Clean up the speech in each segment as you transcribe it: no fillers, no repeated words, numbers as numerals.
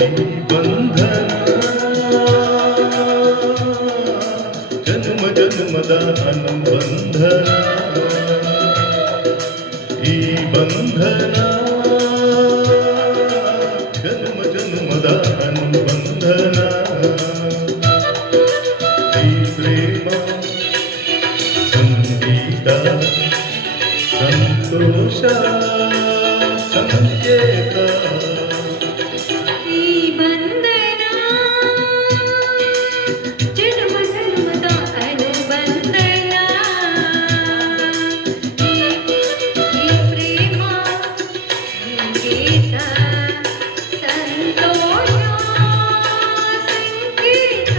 ಈ ಬಂಧನ ಜನ್ಮ ಜನ್ಮದ ಅನುಬಂಧನ ಈ ಬಂಧನ ಜನ್ಮ ಜನ್ಮದ ಅನುಬಂಧನ ಈ ಪ್ರೇಮ ಸಂಗೀತ ಸಂತೋಷ ಸಂಕೇತ ಈ ಬಂಧನ ಜನ್ಮ ಜನ್ಮದ ಅನುಬಂಧನ ಈ ಪ್ರೇಮ ಸಂಗೀತ ಸಂತೋಷ ಸಂಕೇತ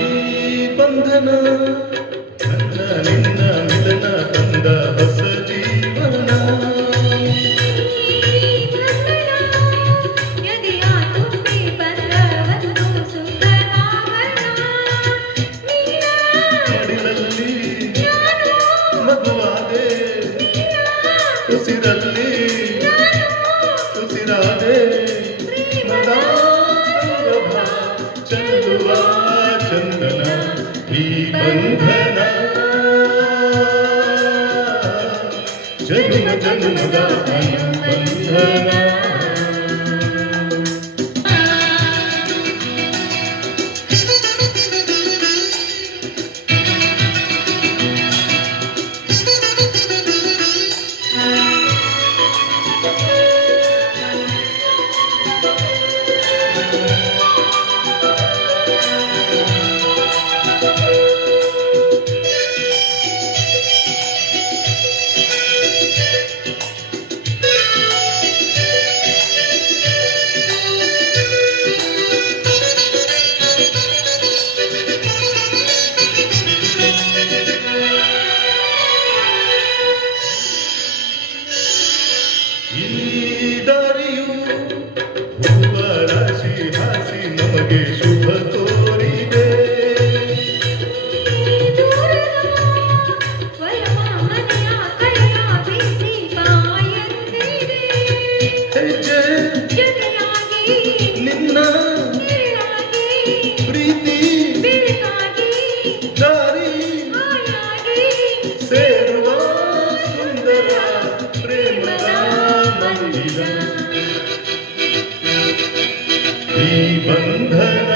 ಈ ಬಂಧನ ನನ್ನ ನಿನ್ನ ಮಿಲನ ತಂದ ಹೊಸ ಜೀವನ ಯದಿಯ ತುಂಬಿ ಬಂದ ಒಂದು ಸುಖಾವರಣ ನೀನ ಮಡಿಲಲ್ಲಿ ಮಗುವಾದೆ ಉಸಿರಲ್ಲಿ ಉಸಿರಾದೆ ಮದ ಸೌರಭ ಚೆಲ್ಲುವ ಚಂದನ ಈ ಬಂಧನ ಜನ್ಮ ಜನ್ಮದ ಅನುಬಂಧನ ಈ ದಾರಿಯು ಹೂವ ರಾಶಿ ಹಾಸಿ ನಮಗೆ ಶುಭ ತೋರಿದೆ ಹೆಜ್ಜೆ ನಿನ್ನ ಪ್ರೀತಿ ದಾರಿ ಸೇರುವ ಸುಂದರ ಪ್ರೇಮದ ಮಂದಿರ ಈ ಬಂಧನ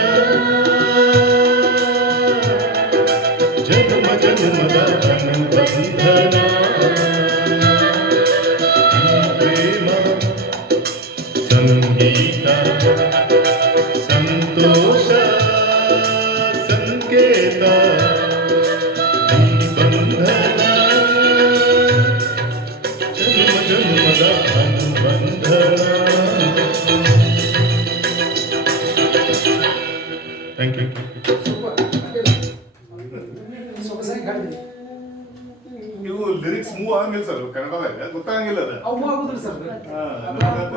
ಜನ್ಮ ಜನ್ಮದ ಅನುಬಂಧನ ಈ ಪ್ರೇಮ ಸಂಗೀತ ಸಂತೋಷ ಸಂಕೇತ ಈ ಬಂಧನ ಜನ್ಮ ಜನ್ಮದ ಅನುಬಂಧನ ಥ್ಯಾಂಕ್ ಯು ಸೊಗಸಾಗಿ ಹಾಡಿದ್ರಿ. ನೀವು ಲಿರಿಕ್ಸ್ ಮೂವ್ ಆಗಂಗಿಲ್ಲ ಸರ್ ಕನ್ನಡದಾಗ ಗೊತ್ತಾಗಂಗಿಲ್ಲ ಅದು ಅವು ಆಗುದಿಲ್ಲ ಸರ್ ಹಾ, ನಮ್ಗಂತ